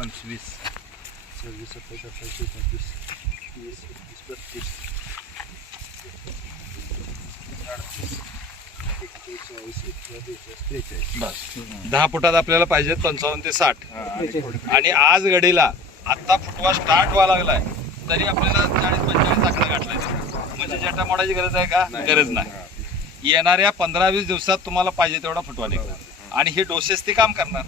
पंचवीस. सव्वीस सत्तावीस अठ्ठावीस एकोणतीस तीस एकतीस बत्तीस अडतीस एकतीस चाळीस एकतीस बेचाळीस त्रेचाळीस. बस. दहा फुटात आपल्याला पाहिजेत पंचावन्न ते साठ. हा, आणि आज घडीला आता फुटवा स्टार्ट व्हायला लागलाय. तरी आपल्याला चाळीस पंचेचाळीस आकडा गाठलाय. म्हणजे जटा मोडायची गरज आहे का? गरज नाही. येणाऱ्या पंधरा वीस दिवसात तुम्हाला पाहिजे तेवढा फुटवा निघणार. आणि हे डोसेस ते काम करणार.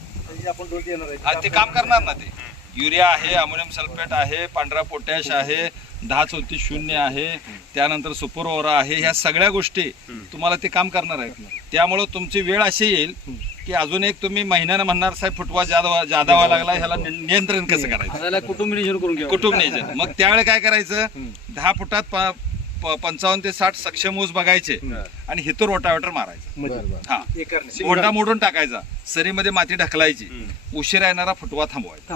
आपण डोस देणार आहे. हा, ते काम करणार ना ते. युरिया आहे अमोनियम सल्फेट आहे पांढरा पोटॅश आहे दहा चौतीस शून्य आहे त्यानंतर सुपर ओरा आहे ह्या सगळ्या गोष्टी तुम्हाला ते काम करणार आहेत. त्यामुळं तुमची वेळ अशी येईल की अजून एक तुम्ही महिन्यानं म्हणणार साहेब फुटवा जादा जादा व्हायला लागला ह्याला नि- नियंत्रण कसं करायचं? त्याला कुटुंब नियोजन करून घ्या कुटुंब नियोजन. मग त्यावेळी काय करायचं? दहा फुटात प- पंचावन्न ते साठ सक्षम ऊस बघायचे आणि हिथं रोटावेटर मारायचं. हा. एकरने. मोठा मोडून टाकायचा. सरीमध्ये माती ढकलायची. उशिरा येणारा फुटवा थांबवायचा.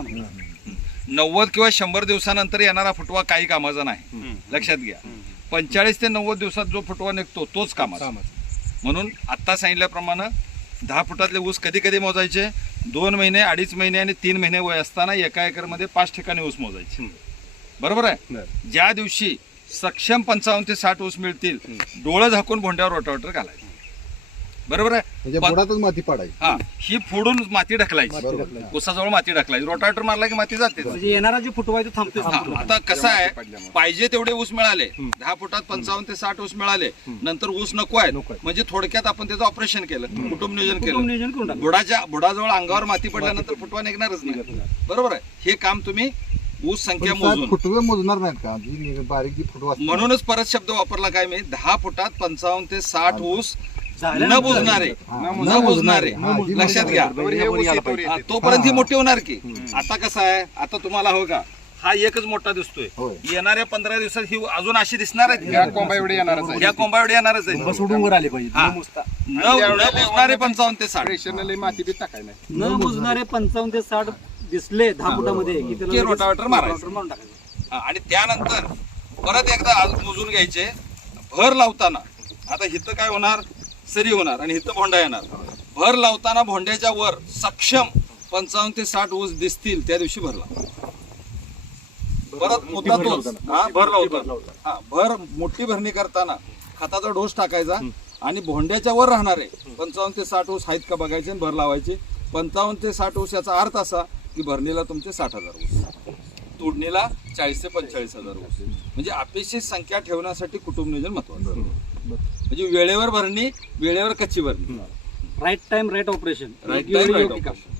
नव्वद किंवा शंभर दिवसानंतर येणारा फुटवा काही कामाचा नाही. लक्षात घ्या. पंचेचाळीस ते नव्वद दिवसात जो फुटवा निघतो तोच कामाचा. म्हणून आत्ता सांगितल्याप्रमाणे दहा फुटातले ऊस कधी कधी मोजायचे? दोन महिने अडीच महिने आणि तीन महिने वय असताना एका एकरमध्ये पाच ठिकाणी ऊस मोजायचे. बरोबर आहे. ज्या दिवशी सक्षम पंचावन्न ते साठ ऊस मिळतील. डोळं झाकून भोंड्यावर रोटावेटर घालायचं. बरोबर आहे? म्हणजे माती पाडायची. हा ही फोडून माती ढकलायची. उसाजवळ माती ढकलायची. रोटावेटर मारला की माती जाते. म्हणजे येणारा जो फुटवा आहे तो थांबतो आता कसं आहे पाहिजे तेवढे ऊस मिळाले. दहा फुटात पंचावन्न ते साठ ऊस मिळाले. नंतर ऊस नको आहेत. म्हणजे थोडक्यात आपण त्याचं ऑपरेशन केलं. कुटुंब नियोजन केलं. नियोजन करून टाका बुडाच्या बुडाजवळ अंगावर माती पडल्यानंतर फुटवा निघणारच नाही. बरोबर आहे? हे काम तुम्ही ऊस संख्या मोजून. फुटवे मोजणार नाहीत का? जी बारीक जी फुटवा. म्हणूनच परत शब्द वापरला काय मी? दहा फुटात पंचावन्न ते साठ ऊस न बुजणारे न बुजणारे लक्षात. घ्या. तोपर्यंत ही. मोठी होणार की? आता कसं आहे? आता तुम्हाला हो का? हा एकच मोठा दिसतोय. येणाऱ्या पंधरा दिवसात ही अजून अशी दिसणार आहेत या का? कोंबा एवढे येणारच आहे. या कोंबा एवढे येणारच आहेत सोडून वर आले पाहिजे. न बुजणारे पंचावन्न ते साठ. माती बी टाकाय नाही. न मुजणारे पंचावन्न ते साठ दिसले दहा फुटामध्ये की त्याला की लगेच रोटावेटर मारायचं. मारून टाकायचं. हा, आणि त्यानंतर परत एकदा आज मोजून घ्यायचे भर लावताना. आता हिथं काय होणार? सरी होणार आणि हिथं भोंडा येणार. भर लावताना भोंड्याच्या वर सक्षम पंचावन्न ते साठ ऊस दिसतील त्या दिवशी भरला परत मुद्दा तोच हा भर लावताना. हा भर मोठी भरणी करताना खताचा डोस टाकायचा आणि भोंड्याच्या वर राहणारे पंचावन्न ते साठ ऊस आहेत का बघायचे आणि भर लावायचे. पंचावन्न ते साठ ऊस याचा अर्थ असा की भरणीला तुमचे साठ हजार ऊस. तोडणीला चाळीस ते पंचेचाळीस हजार ऊस. म्हणजे अपेक्षित संख्या ठेवण्यासाठी कुटुंब नियोजन महत्वाचं म्हणजे वेळेवर भरणी वेळेवर कच्ची भरणी. Right time right operation. Right time right operation.